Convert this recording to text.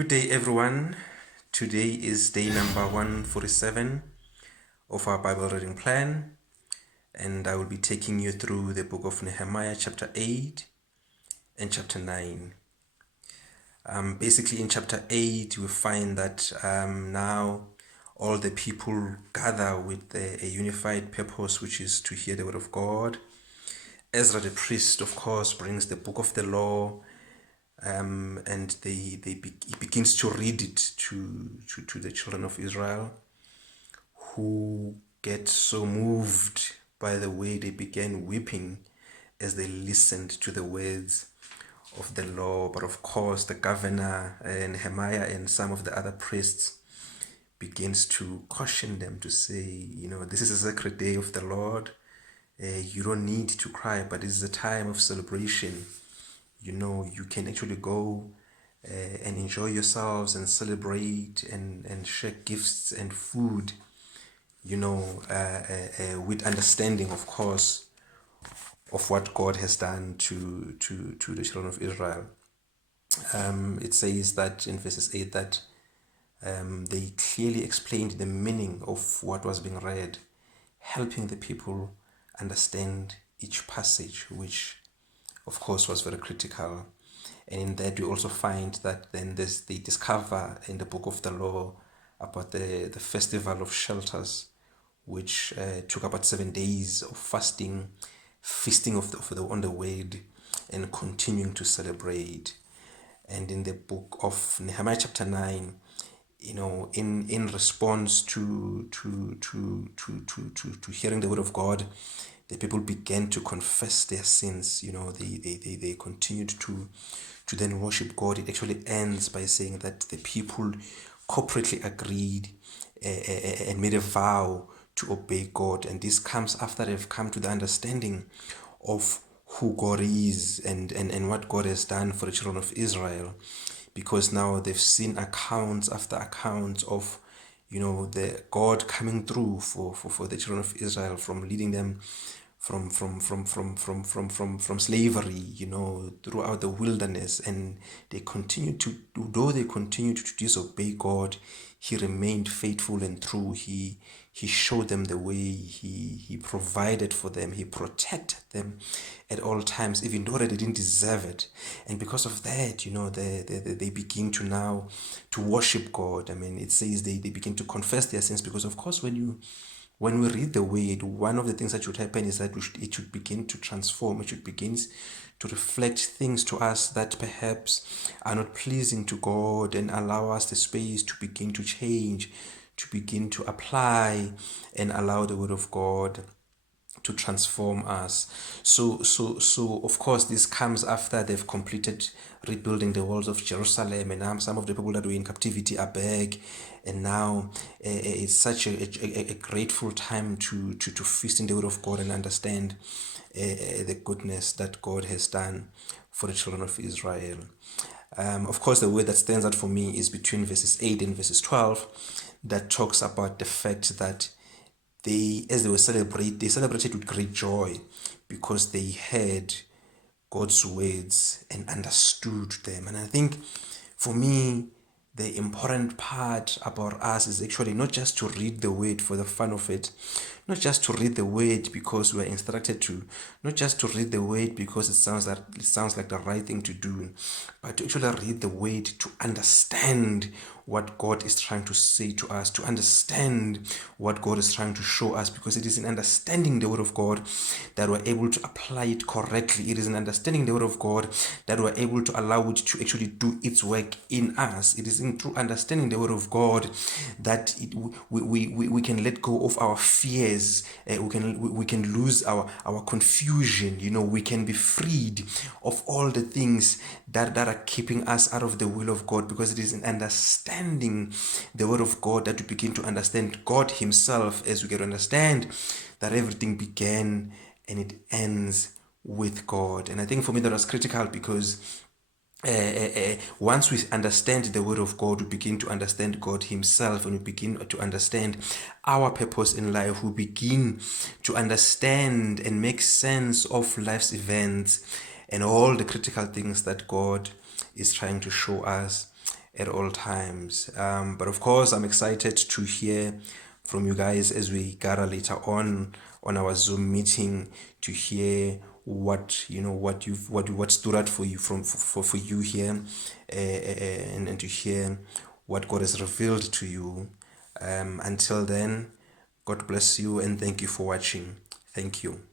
Good day, everyone. Today is day number 147 of our Bible reading plan, and I will be taking you through the book of Nehemiah, chapter 8 and chapter 9. Basically, in chapter 8, we find that now all the people gather with a unified purpose, which is to hear the word of God. Ezra the priest, of course, brings the book of the law, and he begins to read it to the children of Israel, who get so moved by the way they began weeping as they listened to the words of the law. But of course, the governor, Nehemiah, and some of the other priests begins to caution them to say, this is a sacred day of the Lord. You don't need to cry, but this is a time of celebration. You can actually go and enjoy yourselves and celebrate and share gifts and food, with understanding, of course, of what God has done to the children of Israel. It says that in verses 8 that they clearly explained the meaning of what was being read, helping the people understand each passage, which of course was very critical. And in that we also find that then they discover in the book of the law about the festival of shelters, which took about 7 days of fasting, feasting on the word, and continuing to celebrate. And in the book of Nehemiah chapter 9, in response to hearing the word of God, the people began to confess their sins. They continued to then worship God. It actually ends by saying that the people corporately agreed and made a vow to obey God. And this comes after they've come to the understanding of who God is and what God has done for the children of Israel. Because now they've seen accounts after accounts of the God coming through for the children of Israel, from leading them from slavery, throughout the wilderness. And though they continued to disobey God, He remained faithful and true. He showed them the way. He provided for them. He protected them at all times, even though they didn't deserve it. And because of that, they begin to now to worship God. It says they begin to confess their sins, because of course when we read the word, one of the things that should happen is that it should begin to transform. It should begin to reflect things to us that perhaps are not pleasing to God, and allow us the space to begin to change, to begin to apply, and allow the word of God to transform us. So of course this comes after they've completed rebuilding the walls of Jerusalem, and now some of the people that were in captivity are back, and now it's such a grateful time to feast in the word of God and understand the goodness that God has done for the children of Israel. Of course, the word that stands out for me is between verses 8 and verses 12, that talks about the fact that they celebrated with great joy, because they heard God's words and understood them. And I think for me, the important part about us is actually not just to read the word for the fun of it, not just to read the word because we're instructed to, not just to read the word because it sounds like the right thing to do, but to actually read the word to understand what God is trying to say to us, to understand what God is trying to show us, because it is in understanding the word of God that we're able to apply it correctly. It is in understanding the word of God that we're able to allow it to actually do its work in us. It is in true understanding the word of God that we can let go of our fears. We can lose our confusion. We can be freed of all the things that are keeping us out of the will of God, because it is in understanding the word of God that we begin to understand God Himself, as we get to understand that everything began and it ends with God. And I think for me that was critical, because once we understand the word of God, we begin to understand God Himself, and we begin to understand our purpose in life. We begin to understand and make sense of life's events and all the critical things that God is trying to show us at all times. But of course, I'm excited to hear from you guys as we gather later on our Zoom meeting to hear what what stood out for you for you here, and to hear what God has revealed to you. Until then, God bless you and thank you for watching. Thank you.